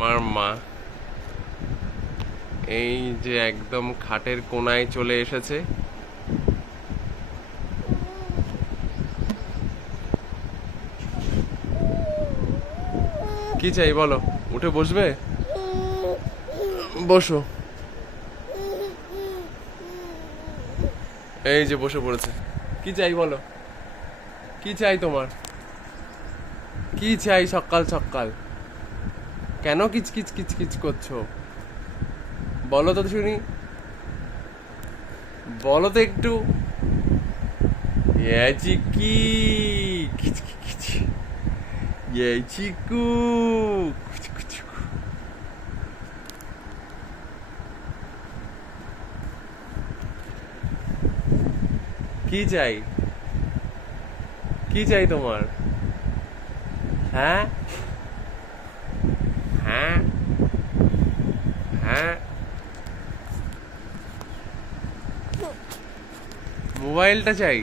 আমার মা এই যে একদম খাটের কোনায় চলে এসেছে। কি চাই বলো, উঠে বসবে? বসো। এই যে বসে পড়েছে। কি চাই বলো, কি চাই তোমার? কি চাই সকাল সকাল? কেন কিচকিচ কিচকিচ করছো? বলো তো শুনি, বলো তো একটু। চিকি কিচকি কিচ, চিকু। কি চাই, কি চাই তোমার? হ্যাঁ হ্যাঁ হ্যাঁ। মোবাইলটা চাই।